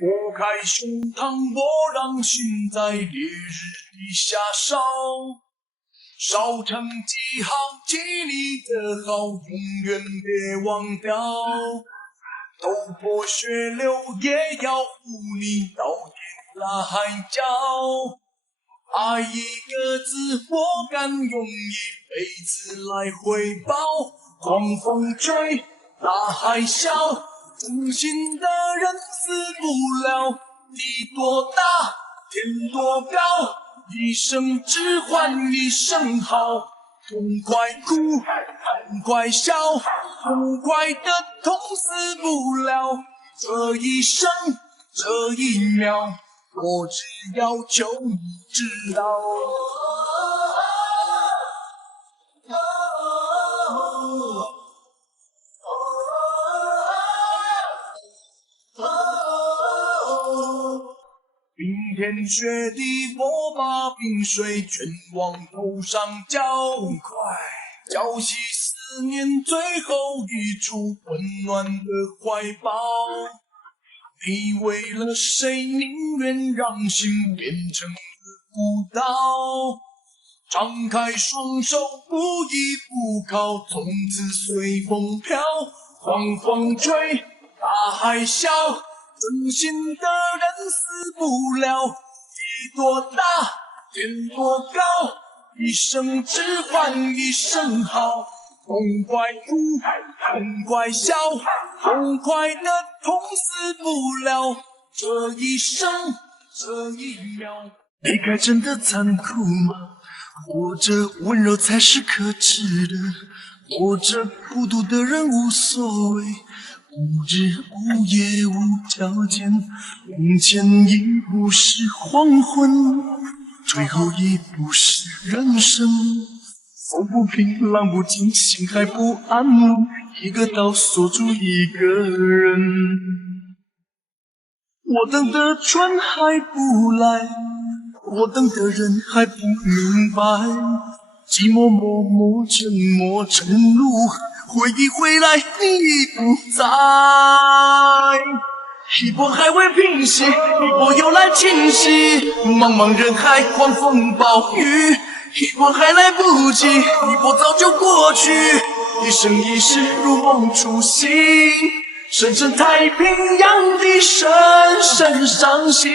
拨开胸膛，我让心在烈日底下烧，烧成记号，记你的好，永远别忘掉。头破血流也要护你到天涯海角。爱一个字，我敢用一辈子来回报。狂风吹，大海啸，真心的人死不了。地多大，天多高，一生只换一声好。痛快哭，痛快笑，痛快的痛死不了。这一生，这一秒，我只要求你知道。冰天雪地，我把冰水全往头上浇，浇熄思念最后一处温暖的怀抱。你为了谁，宁愿让心变成孤岛？张开双手，不依不靠，从此随风飘。狂风吹，大海啸，真心的人死不了。地多大，天多高，一生只换一声好。痛快哭，痛快笑，痛快的痛死不了。这一生，这一秒，离开真的残酷吗？活着温柔才是可耻的，活着孤独的人无所谓，无日无夜无条件，往前一步是黄昏，最后一步是人生。风不平，浪不静，心还不安稳，一个岛锁住一个人。我等的船还不来，我等的人还不明白，寂寞默默沉默沉入海，回忆回来你已不在。一波还未平息，一波又来侵袭，茫茫人海，狂风暴雨，一波还来不及，一波早就过去，一生一世如梦初醒，深深太平洋的深深伤心。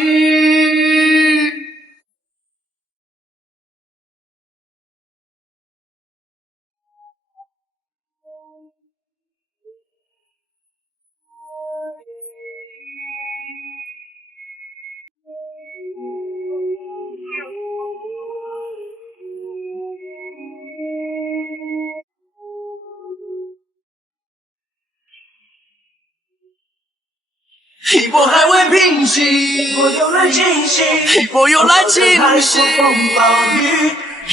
一波还未平息，一波又来侵袭，一波又来侵袭，风暴雨，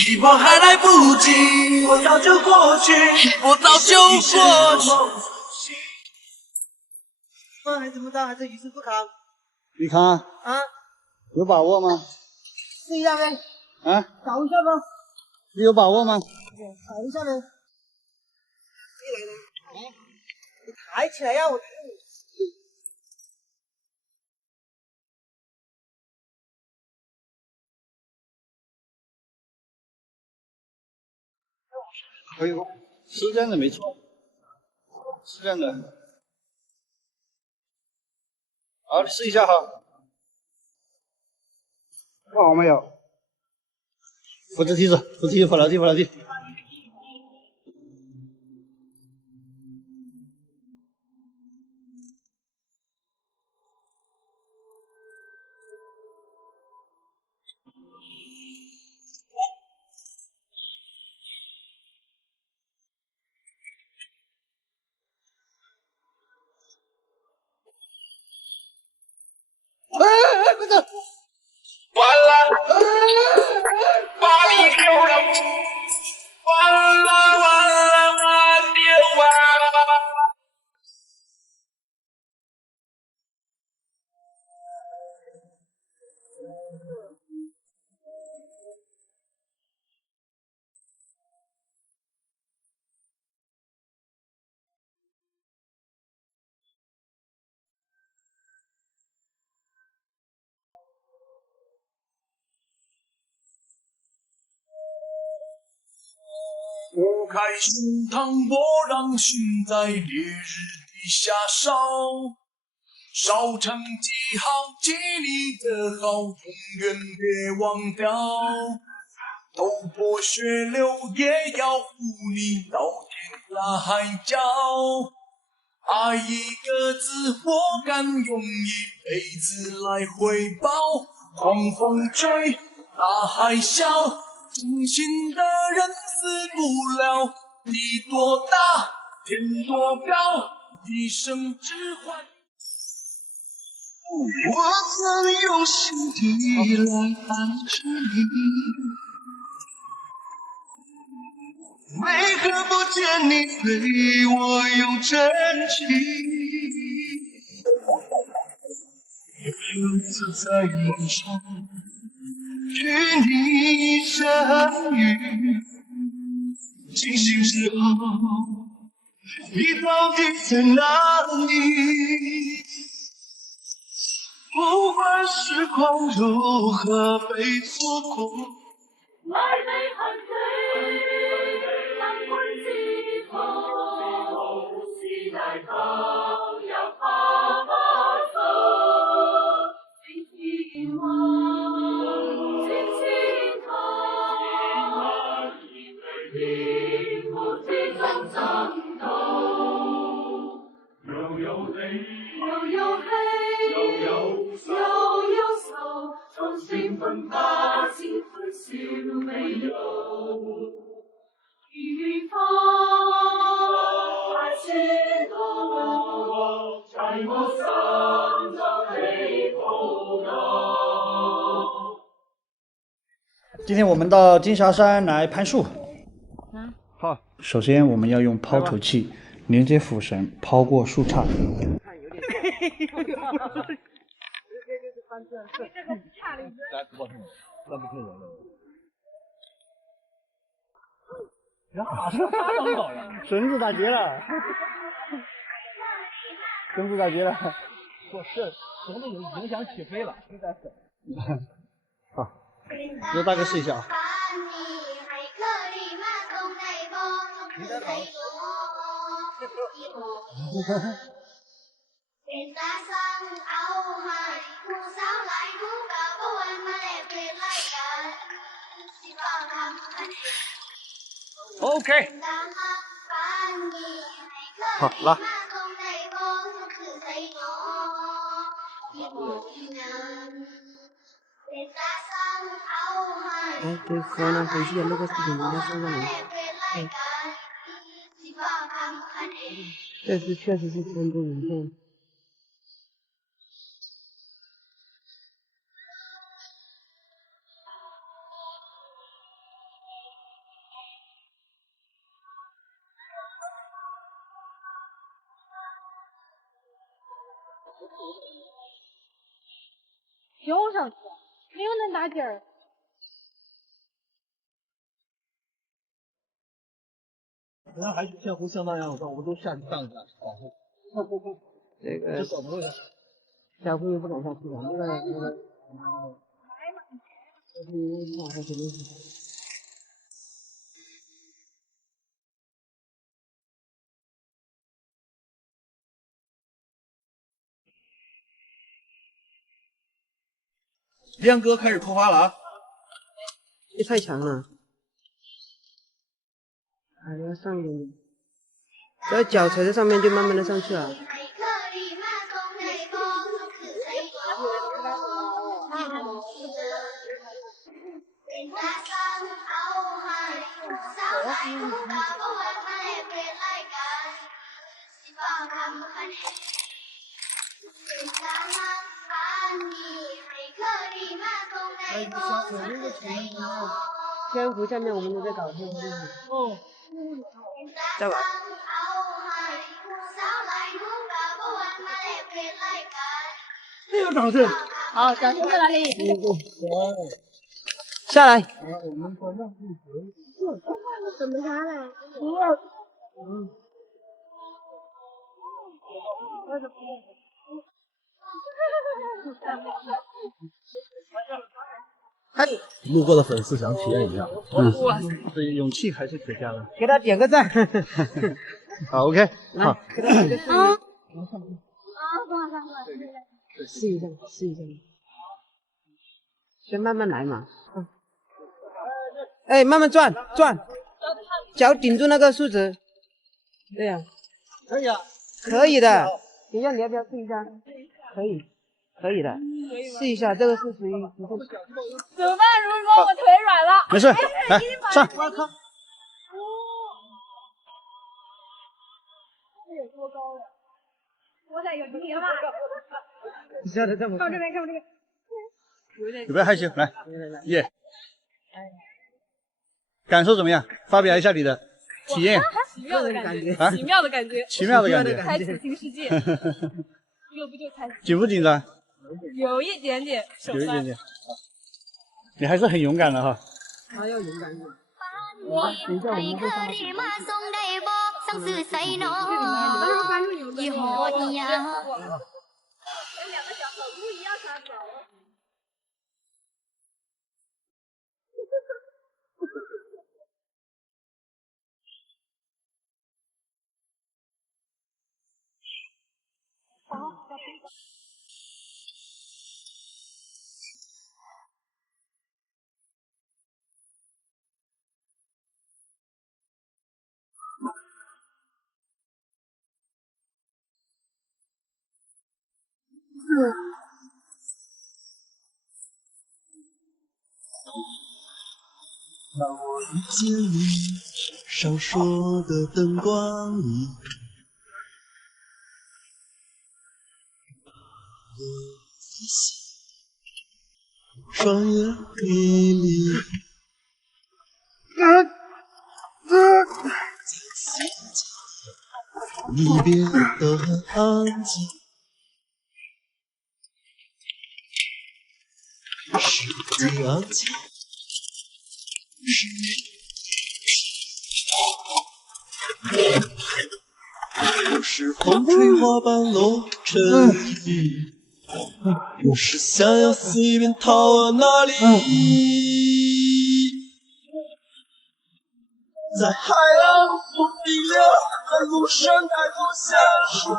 一波还来不及，一波早就过去，一波早就过去。孩子们到还是一次不考？你看啊，有把握吗？试一下呗。啊？搞一下吧。你有把握吗？搞一下呗。你来了。你抬起来呀，我抬你。可以，是这样的，没错，是这样的。好，你试一下哈。做好没有？扶着梯子，扶梯子，扶楼梯，扶楼梯。哎，快点！完了！拨开胸膛，我让心在烈日底下烧，烧成记号，记你的好，永远别忘掉。头破血流也要护你到天涯海角。爱一个字，我敢用一辈子来回报。狂风吹，大海啸。真心的人死不了，地多大，天多高，一生只换。我曾用心底来爱着你，为何不见你对我有真情？如此在路上。与你相遇，清醒之后，你到底在哪里？不管时光如何被错过，愛你恨你，難困自痛，是大堂入下巴手，千千萬，千千趟，天父之中爭鬥，又有喜，又有喜，又有愁，從情分發千分笑沒有。雨花千朵，在我心中起伏高。今天我们到金霞山来攀树。好，首先我们要用抛土器连接斧绳，抛过树杈。绳子打结了，绳子打结了。不是，绳子有影响起飞了，应该是。好，让大哥试一下啊。OK。好，拉。对，河南回去那个视频应该上上来。这次确实是深度影片。揪上去，没有那大劲儿。人家还片湖相当阳，我们都下去看了看，保护。这个这怎么回事？小朋友不敢下去了，那个。亮哥开始出发了啊！这太强了，还要上一点，只要脚踩在上面就慢慢的上去了。天湖下面我们都在搞天湖。哦。在玩。这有掌声。好，掌声在哪里？下来。怎么下来？路过的粉丝想体验一下。这勇气还是可嘉的。给他点个赞。好 ，OK， 好。给他点个赞。啊，试一下，试一下。先慢慢来嘛。哎，慢慢转转，脚顶住那个树枝。对呀、可以啊。可以的。等一下，你要不要试一下？可以，可以的。试一下，这个是属于不动。怎么办？如果我腿软了？没事，来上。这有多高呀？我得有10米了吧？你笑得这么快。看我这边，看我这边。准备害羞，来，耶。感受怎么样？发表一下你的体验。奇妙的感觉，啊奇妙的感觉，奇妙的感觉。开启新世界。这不就开始？紧不紧张？有一点点手酸。有一点点。你还是很勇敢的哈。他要勇敢一点。当我遇见你，闪烁的灯光里，双眼迷离。你变得很安静，世界安静。有时风吹花瓣落成雨，有时想要随便逃往哪里。在海浪不冰凉的路上，带不下是我。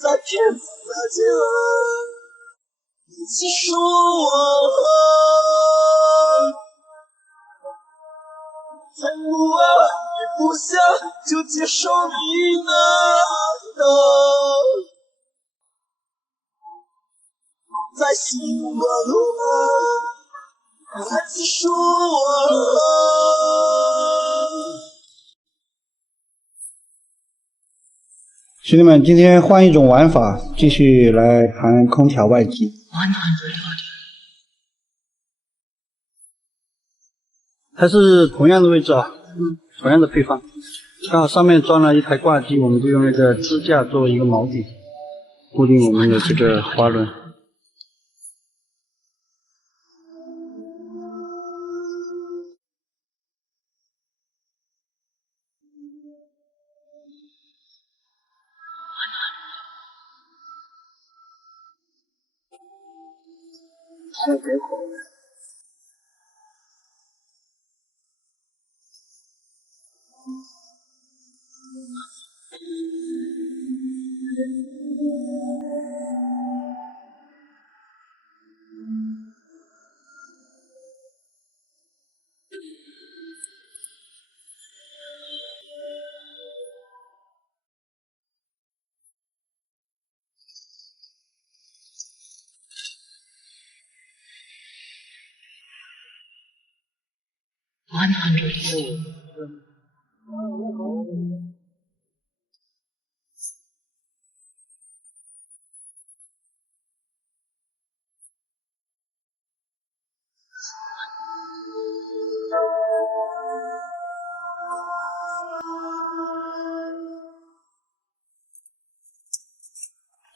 在天色渐暗，一起说我。从不爱也不想就接受你的等，在心的路旁，再次说我。兄弟们，今天换一种玩法，继续来弹空调外机。还是同样的位置啊，同样的配方，刚好上面装了一台挂机，我们就用那个支架作为一个锚底，固定我们的这个滑轮。太别火了。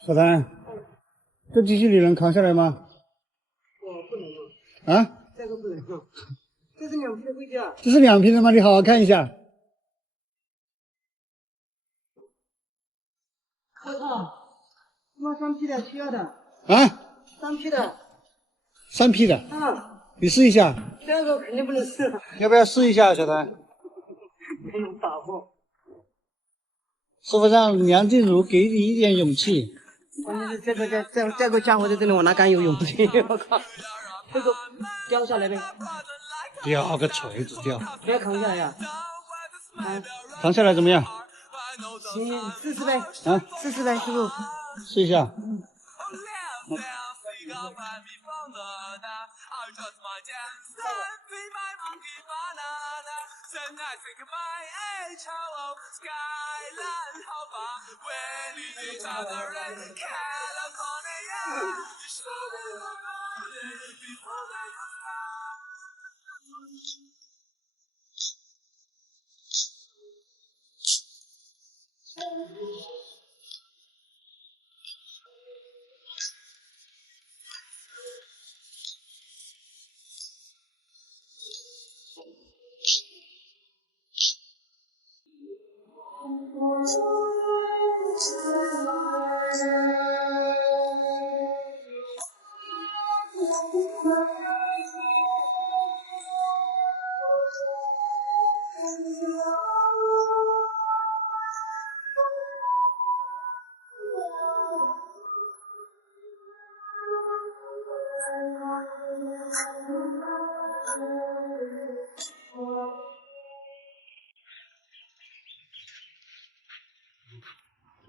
小丹，这机器你能扛下来吗？我不能用。啊？这个不能用。这是2批的柜架。这是2批的吗？你好好看一下。我操！他妈3批的需要的。啊？3批的。3批的。啊。你试一下。这个肯定不能试。要不要试一下，小丹？没有把握。师傅让梁静茹给你一点勇气。关键是这个家伙在这里，我哪敢有勇气？我靠！这个掉下来呗。掉个锤子掉！不要扛下来呀！啊，扛下来怎么样？行，试试呗。啊，试试呗，师傅。试一下。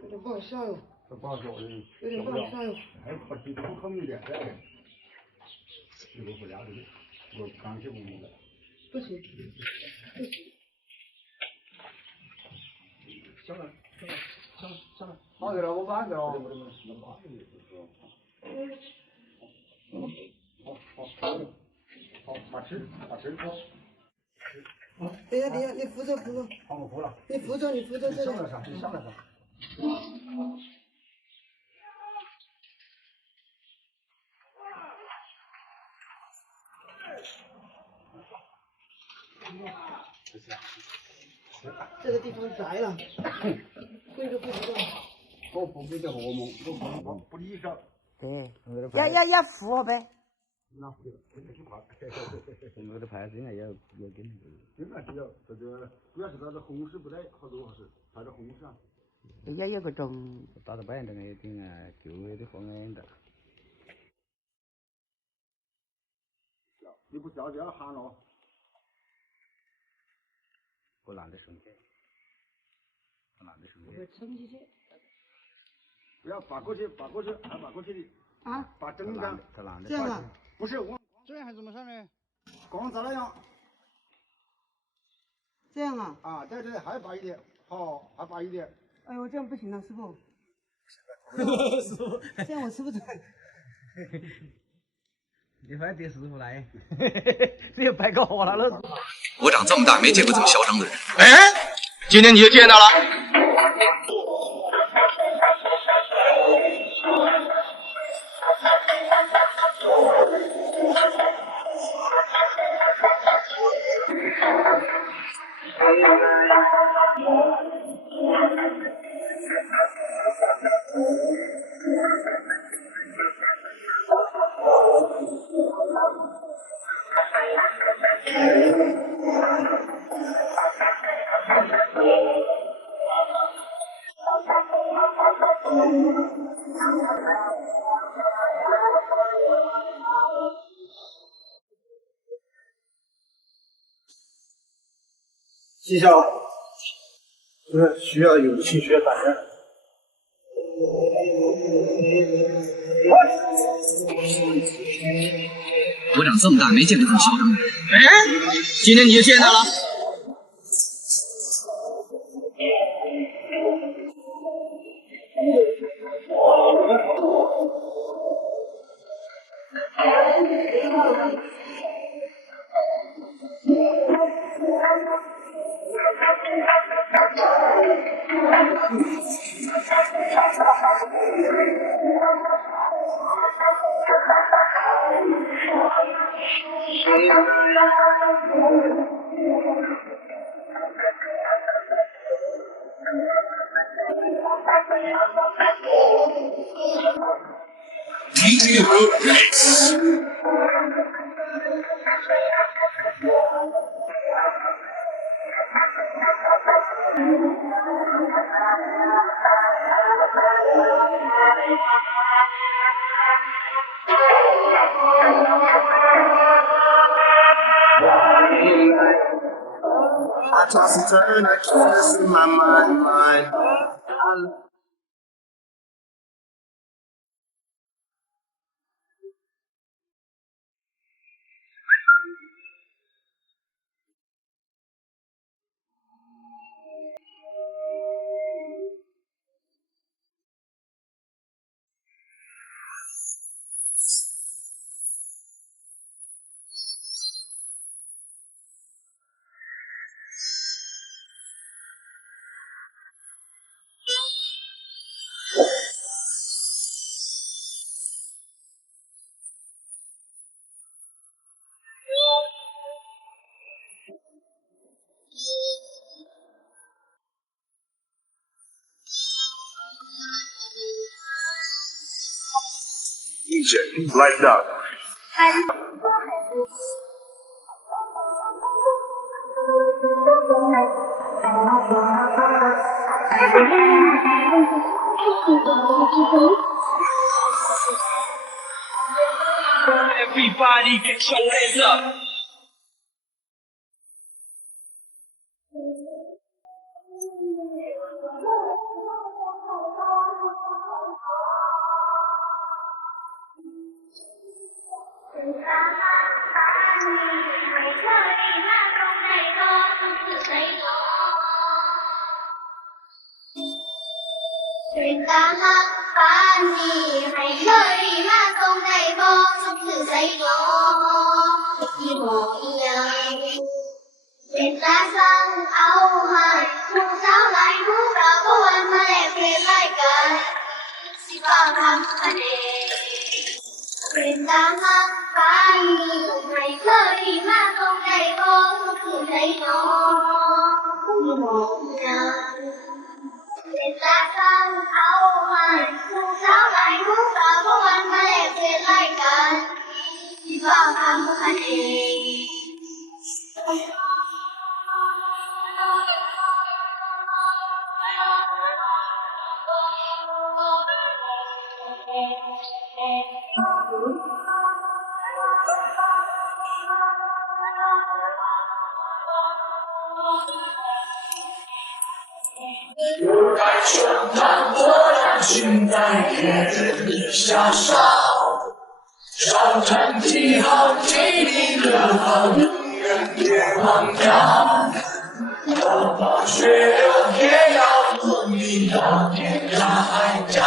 有点不好笑哟。这不好笑，有点不好笑哟。还不可能的，这个不了的，我刚起不弄的。不行，不行。下来，好的了，我搬着哦。好，把吃。等一下，你扶着。好，我扶了。你扶着这里。你上来上。这个地方窄了，跪都跪不动。我不给这我们，我不理解。对，要扶呗。那不了，这句话。我的牌子应该也跟那个。应该是要这个，主要是它的红石不太好多是，它的红石啊。要有个钟。打到板凳也顶啊，旧的放眼的。你不叫就要喊了。我懒得生气。撑起去。不要拔过去，还拔过去的。啊？把正杆。这样啊？不是我，这样还怎么上呢？光咋那样？这样啊？啊，对，还拔一点，好，还拔一点。哎呦，这样不行了，师傅。师傅，这样我吃不准。你快点师傅来，这又白搞活了。我长这么大没见过这么嚣张的人。哎，今天你就见到了。技巧，是需要勇气，需要胆量。我长这么大没见过这么嚣张的人。哎，今天你就见到了。DJ Mix. I toss and turn, I keep this in my mind. DJ, light up. Everybody get your hands up. Thuyền ta hát phán gì hãy nơi mà không đầy vô trong sự giấy đó như một nhà thuyền ta sang áo hàng thu giáo lại thu cả cô anh mà đẹp về lại cả si vang thăm anh thuyền ta hát phán gì hãy nơi mà không đầy vô trong sự giấy đó như một nhà thuyền ta sang áo hàng thu giáo lại thu cả cô anh mà đẹp về lại cả si vang thăm anh该胸膛果然寻在别人的下手，少成记号，记你的好，永远别忘掉。我把血流也要和你到天涯海角，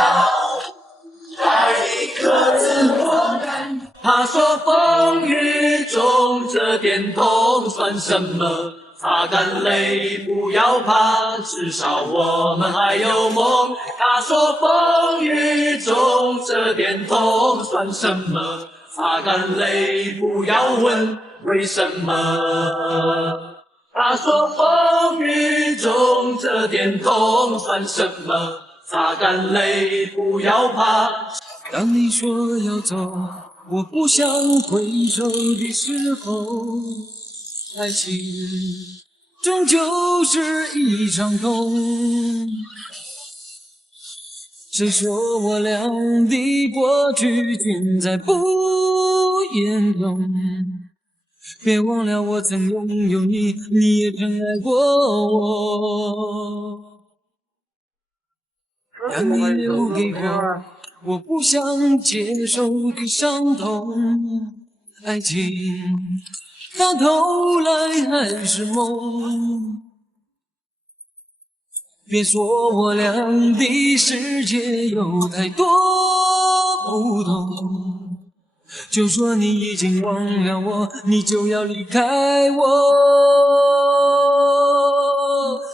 爱你各自我感。他说风雨中这点痛算什么？擦干泪，不要怕，至少我们还有梦。他说风雨中这点痛算什么？擦干泪，不要问为什么。他说风雨中这点痛算什么？擦干泪，不要怕。当你说要走，我不想回首的时候，爱情终究是一场空。谁说我俩的过去尽在不言中？别忘了我曾拥有你，你也曾爱过我。让你留给我不想接受的伤痛，爱情到头来还是梦。别说我俩的世界有太多不同，就说你已经忘了我，你就要离开我。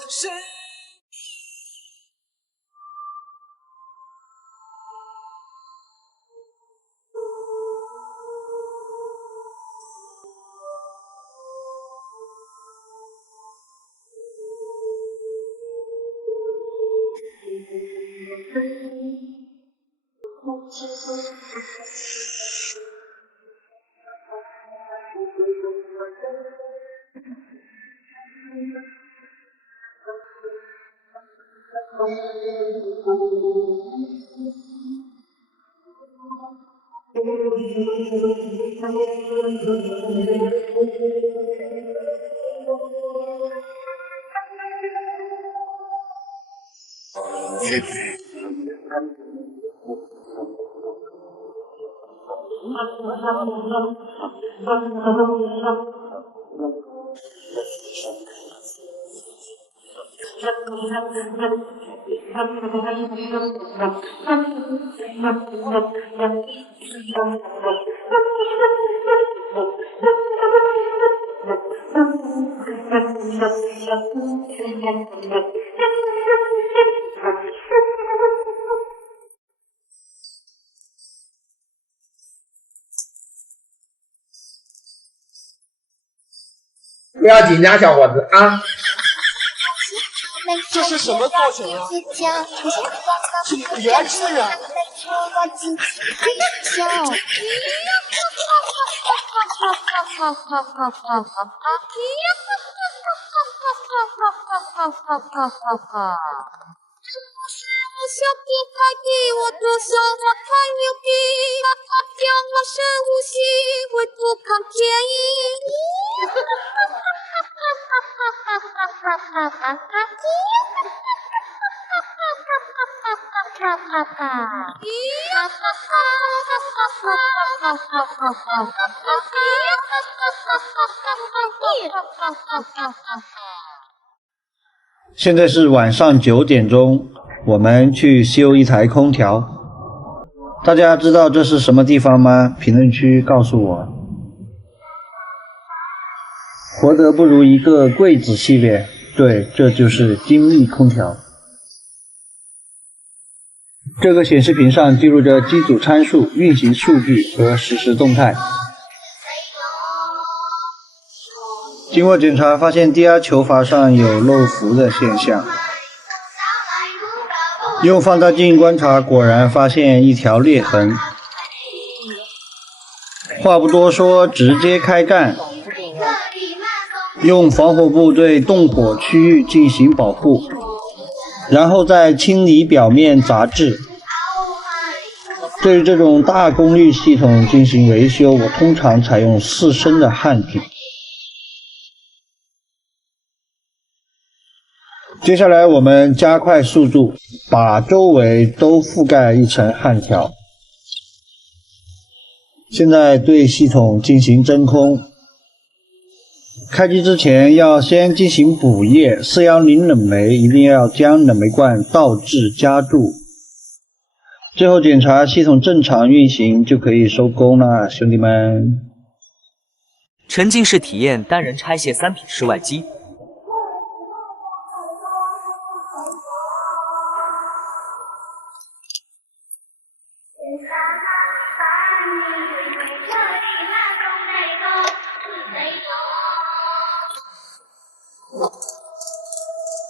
谁不要紧张，小伙子啊！这是什么造型啊？原汁啊！小弟开给我多少我太牛逼，叫我深呼吸，会不抗天意。现在是晚上9点钟，我们去修一台空调。大家知道这是什么地方吗？评论区告诉我。活得不如一个柜子系列，对，这就是精密空调。这个显示屏上记录着机组参数、运行数据和实时动态。经过检查，发现低压球阀上有漏浮的现象。用放大镜观察，果然发现一条裂痕。话不多说，直接开干。用防火布对动火区域进行保护，然后再清理表面杂质。对于这种大功率系统进行维修，我通常采用4升的焊具。接下来我们加快速度，把周围都覆盖一层焊条。现在对系统进行真空。开机之前要先进行补液，410冷媒一定要将冷媒罐倒置加注。最后检查系统正常运行就可以收工了，兄弟们。沉浸式体验单人拆卸3品室外机。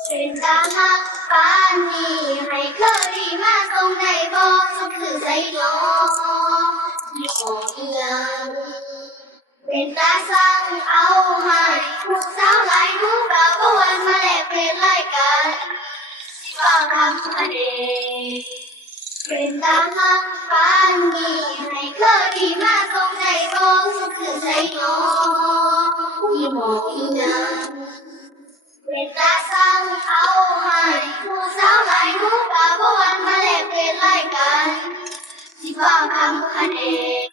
truyền ta hát phán nhì hay khơi đi mà không đầy vô cho thử giấy đó truyền ta sang áo hai một sao lại nú vào vô anh mà đẹp về lại cả và thăm hai đề truyền ta hát phán nhì hay khơi đi mà không đầy vô cho thử giấy đó như một người ta sang áo hai mua sao lại nú vào vô anh mà đẹp về lại cả chỉ vào thăm hai đề